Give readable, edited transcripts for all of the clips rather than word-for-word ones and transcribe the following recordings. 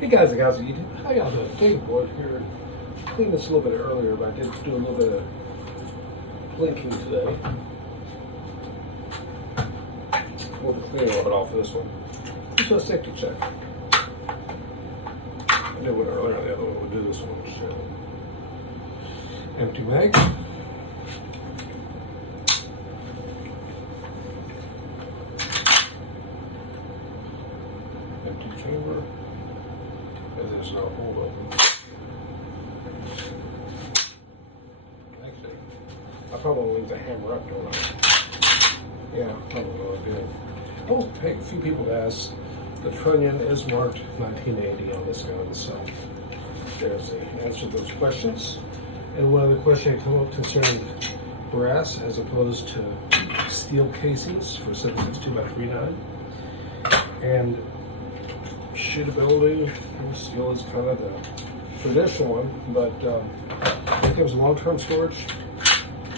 Hey guys and gals, how y'all doing? David-Laurie here. Cleaned this a little bit earlier, but I did do a little bit of blinking today. We'll clean a little bit off of this one. Just a safety check. I did one earlier, the other one would do this one. So. Empty mag. Empty chamber. And there's no hole open. Actually, I probably will leave the hammer up, don't I? Yeah, probably will do. Oh, hey, a few people asked. The trunnion is marked 1980 on this gun, so there's the answer to those questions. And one other question that came up concerned brass as opposed to steel casings for 7.62x3.9. And shootability, steel is kind of the traditional one, but when it comes to long-term storage,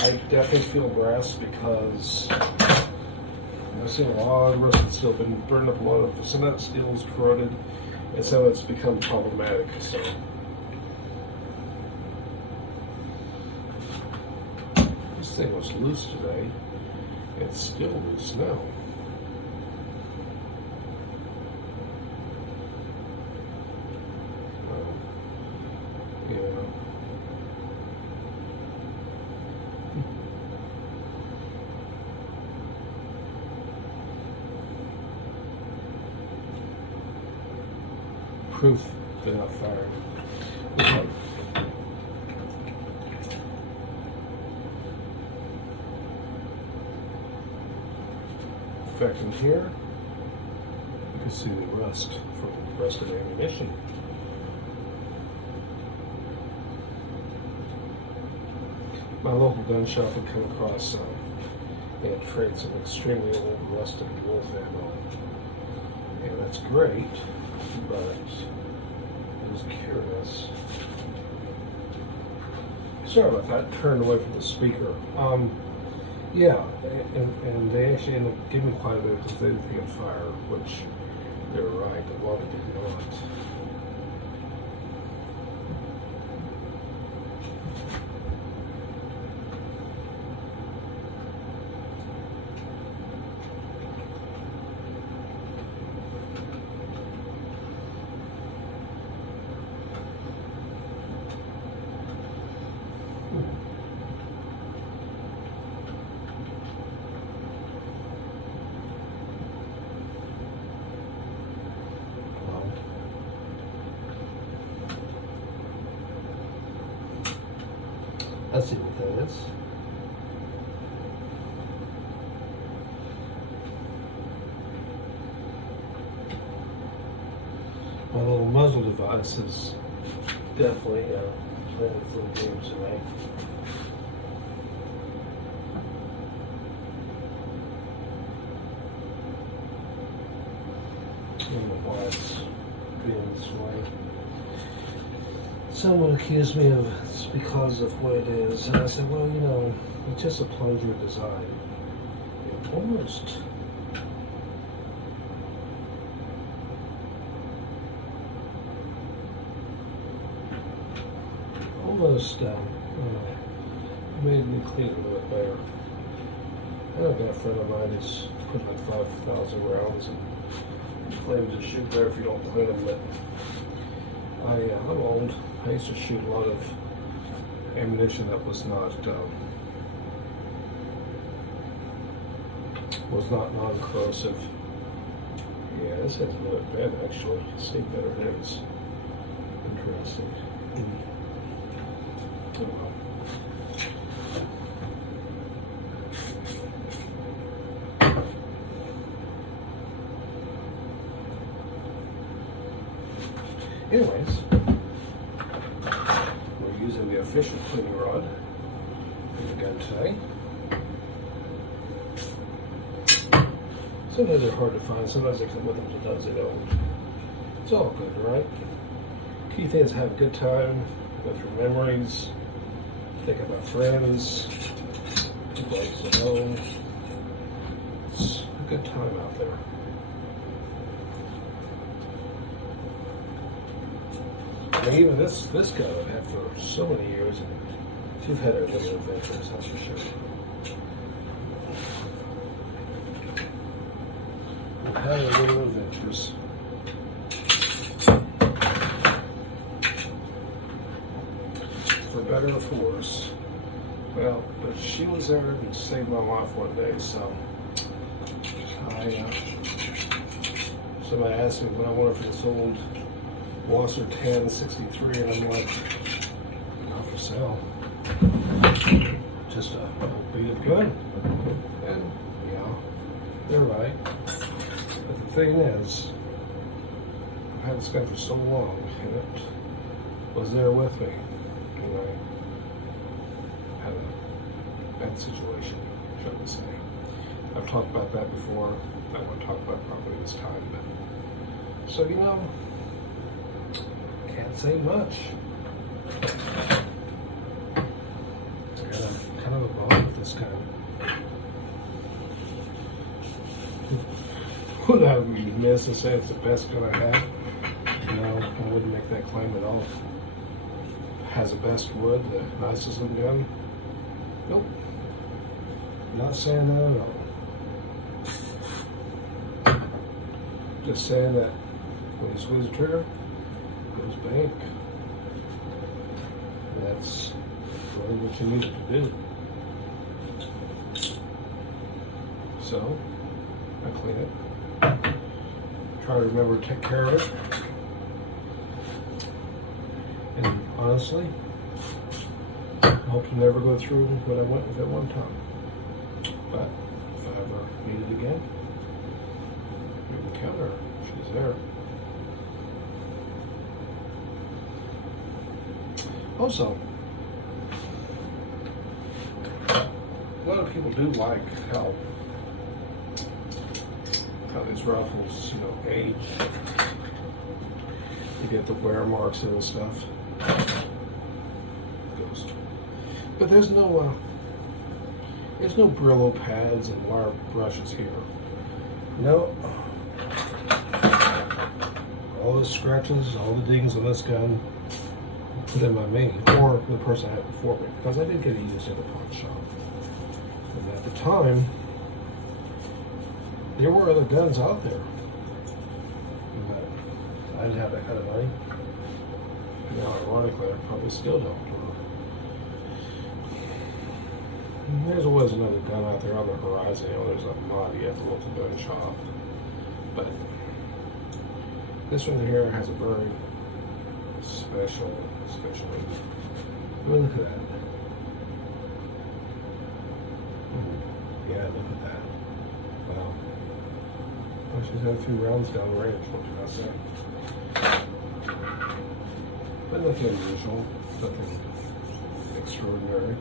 I definitely feel brass because I've seen a lot of rusted steel been burned up. A lot of some of that steel is corroded, and so it's become problematic. So this thing was loose today. It's still loose now. Proof they're not fired. Okay. Effect in here, you can see the rust from the rest of the ammunition. My local gun shop had come across they had traded some extremely old rusted wolf ammo, and that's great. But I was curious. Sorry about that. Turned away from the speaker. Yeah, and they actually ended up giving me quite a bit because they didn't think it'd fire, which they were right. A lot of it did not. Let's see what that is. My little muzzle device is definitely playing for the game tonight. I don't know why it's being this way. Someone accused me of it's because of what it is, and I said, well, you know, it's just a plunger design. It almost made me clean a little bit better. I've got a friend of mine who's put like 5,000 rounds and claims to shoot better if you don't clean them, but I'm old. I used to shoot a lot of ammunition that was not non-corrosive. Yeah, this has a little bit actually. See better heads. Interesting. Oh well. Anyways, we're using the official cleaning rod in the gun today. Sometimes they're hard to find, sometimes they come with them, sometimes they don't. It's all good, right? Key thing is have a good time, go through memories, think about friends, place at home. It's a good time out there. I mean, even this guy I've had for so many years, and she's had her little adventures, that's for sure. Had her little adventures. For better or for worse. Well, but she was there and saved my life one day, so somebody asked me what I wanted for this old Wasser 1063, and I'm like, not for sale. Just a beat up gun. And yeah, they're right. But the thing is, I've had this gun for so long, and it was there with me. And I had a bad situation, shall we say. I've talked about that before. I won't talk about it probably this time, but so can't say much. I got a kind of a bond with this guy. Would I be remiss to say it's the best gun I have? No, I wouldn't make that claim at all. Has the best wood, the nicest looking gun? Nope. Not saying that at all. Just saying that when you squeeze the trigger, it goes bank. That's really what you need it to do. So, I clean it. Try to remember to take care of it. And honestly, I hope to never go through what I went with at one time. But if I ever need it again, you can count her. She's there. Also, a lot of people do like how these rifles, age. You get the wear marks and stuff. But there's no Brillo pads and wire brushes here. No. All the scratches, all the dings on this gun, put in by me, or the person I had before me, because I did get it used in a pawn shop. And at the time, there were other guns out there, but I didn't have that kind of money. Now, ironically, I probably still don't. There's always another gun out there on the horizon. There's a Mahdi at the local gun shop. But this one here has a very special. Look at that. Yeah, look at that. Wow. Well, she's had a few rounds down range, what can I say? But nothing unusual, nothing extraordinary.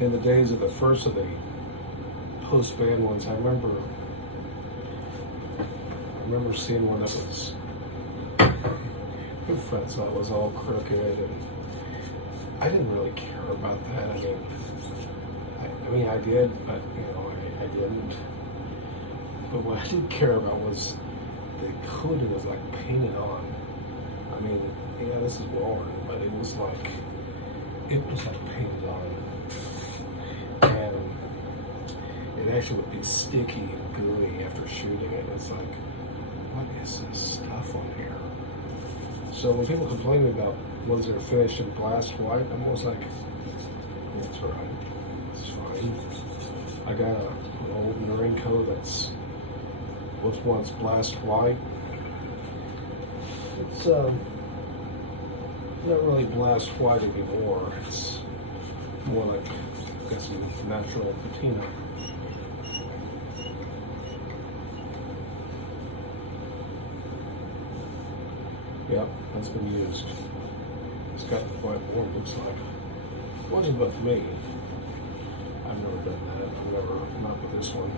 In the days of the first of the post-ban ones, I remember seeing one that was good friends, so it was all crooked, and I didn't really care about that. I mean, I did, but I didn't. But what I did care about was the coating was like painted on. I mean, yeah, this is worn, but it was like painted on. And it actually would be sticky and gooey after shooting it. It's like, what is this stuff on here? So when people complain about ones that are finished in blast white, I'm always like, it's all right, it's fine. I got an old Norinco that's was once blast white. It's not really blast white anymore. It's more like, I guess, natural patina. Yep, that's been used. It's got quite warm, looks like. It wasn't but me. I've never done that. I've never, not with this one.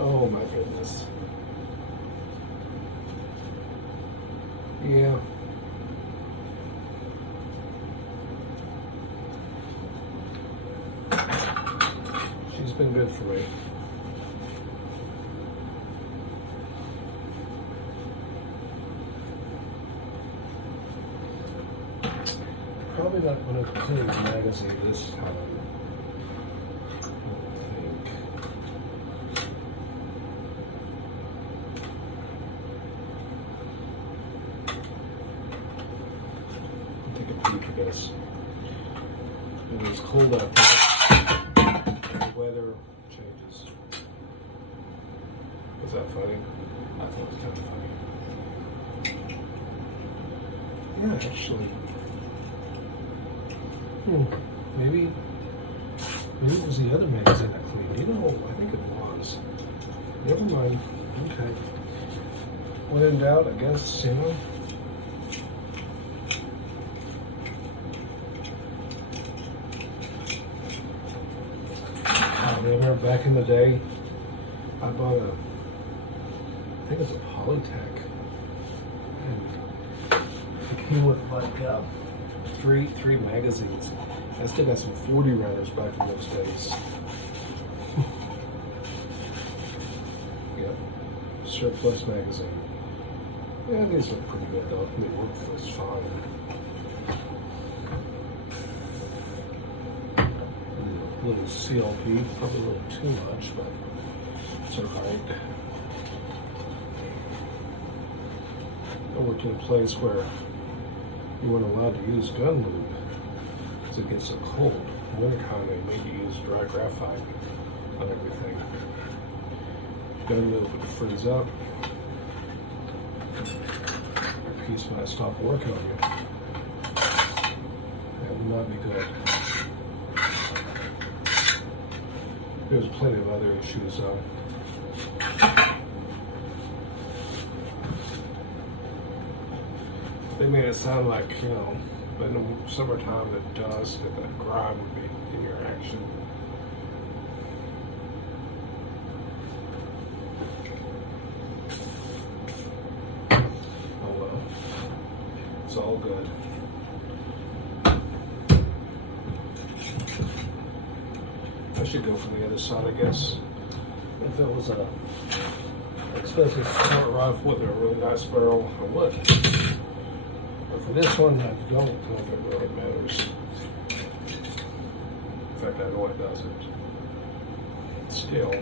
Oh my goodness. Yeah, been good for me. Probably not going to clean the magazine this time. I don't think. Take a peek at this. It is cold out there. The weather changes. Was that funny? I thought it was kind of funny. Yeah, actually. Maybe it was the other magazine I cleaned. You know, I think it was. Never mind. Okay. When in doubt, I guess, you know. I remember back in the day, I bought I think it's a Polytech. And it came with like three magazines. I still got some 40 runners back in those days. Yep. Surplus magazine. Yeah, these look pretty good though. They work just fine. A little CLP, probably a little too much, but it's alright. I worked in a place where you weren't allowed to use gun lube because it gets so cold. In the wintertime, they make you use dry graphite on everything. Gun lube would freeze up. Your piece might stop working on you. That would not be good. There's plenty of other issues. They made it sound like, you know, in the summertime, the dust and the grime would be in your action. Oh well, it's all good. I should go from the other side, I guess. If it was a expensive sport rifle with a really nice barrel, I would. But for this one, I don't think it really matters. In fact, I know it doesn't. Still.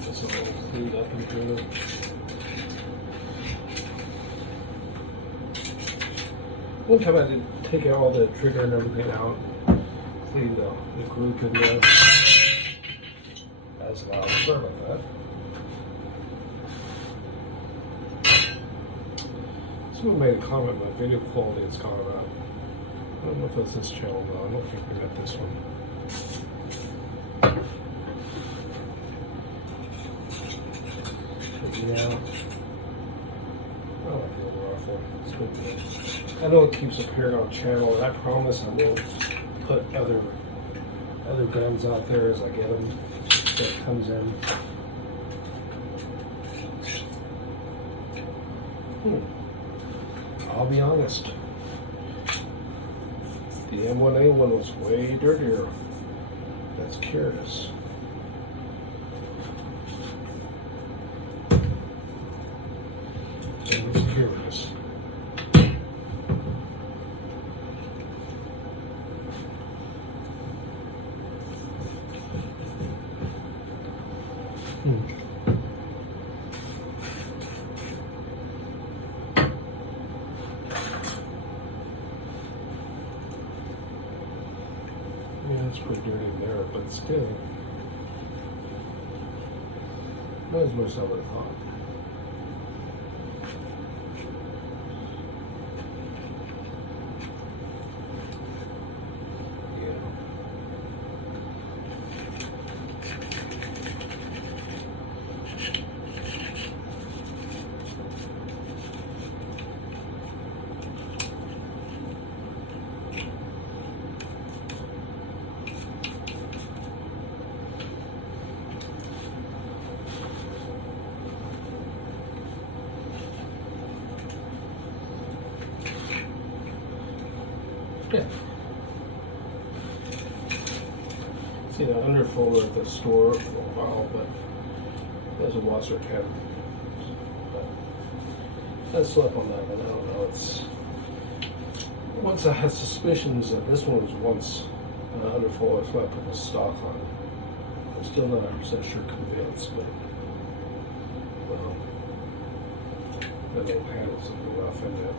It's all cleaned up and good. One time I did take out all the trigger and everything out, clean the group in there. That's loud. Sorry about that. Someone made a comment about video quality it's gone up. I don't know if it's this channel though. I don't think we got this one. But yeah. I like the old rifle. It's good. I know it keeps appearing on channel, and I promise I will put other guns out there as I get them. That comes in. I'll be honest. The M1A one was way dirtier. That's curious. It was curious. Yeah, it's pretty dirty in there, but still, not as much as I would have thought. seen an underfuller at the store for a while, but there's a washer cap. I slept on that one. I don't know. It's once I had suspicions that this one was once an underfuller, that's why I put the stock on. I'm still not 100% sure convinced, but well, that little handle's a little rough in that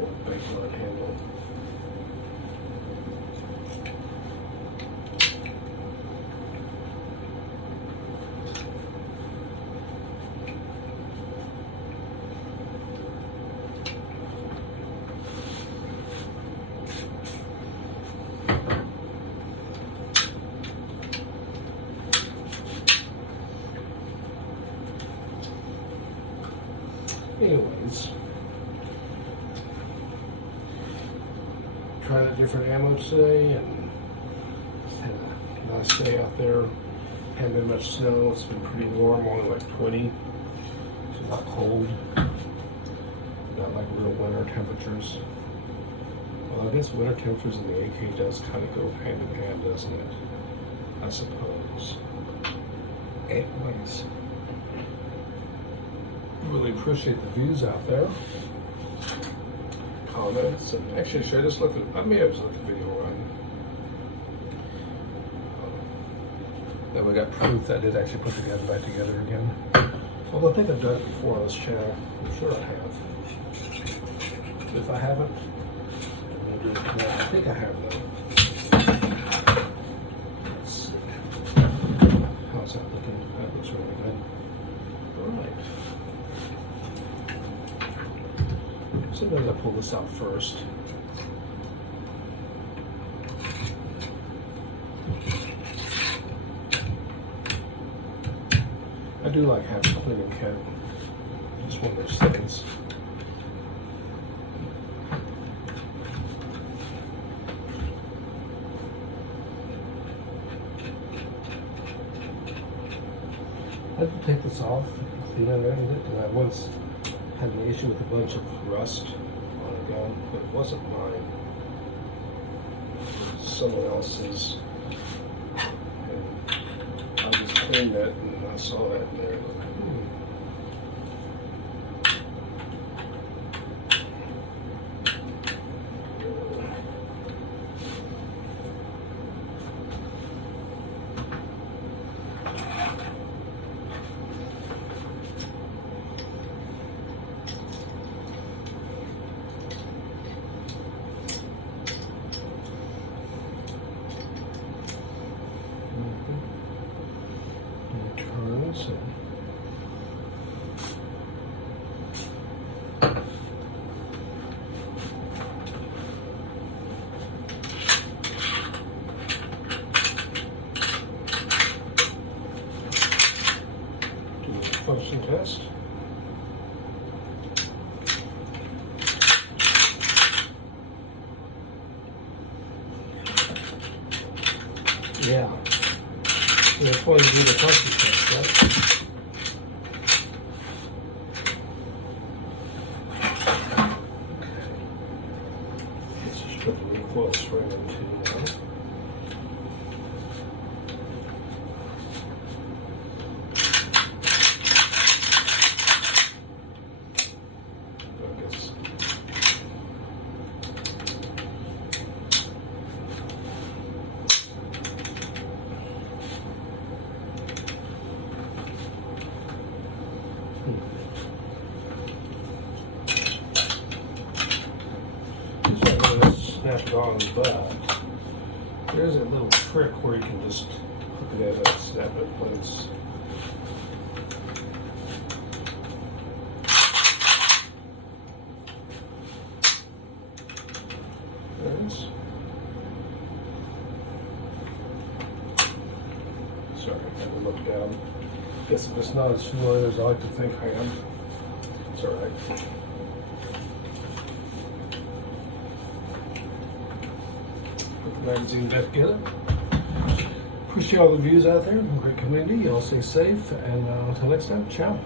little bakelite handle. Anyways, tried a different ammo today and just had a nice day out there. Hadn't been much snow, it's been pretty warm, only like 20, so not cold. Not like real winter temperatures. Well, I guess winter temperatures in the AK does kind of go hand in hand, doesn't it? I suppose. Anyways. Really appreciate the views out there. Comments, and actually, should I just let I may have just let the video run. Then we got proof that I did actually put the gun back together again. Well, I think I've done it before on this channel. I'm sure I have. If I haven't, I'm gonna do it now. I think I have though. Let's see. How's that looking? That looks really good. All right. So I'm going to pull this out first. I do like having a cleaning kit. Just one of those things. I have to take this off, clean it around it, because I once had an issue with a bunch of rust on a gun, but it wasn't mine. It was someone else's. And I just cleaned it and I saw that in there. Turns and do a function test. Yeah. That's why you do the function test, right? Okay. Let's just put the recoil spring into now. I guess. Snap it on, but there's a little trick where you can just hook it in and snap it in place. There it is. Sorry, I had to look down. Guess I'm just not as familiar as I like to think I am. It's alright. Magazine back together. Appreciate all the views out there. Great community. Y'all stay safe. And until next time, ciao.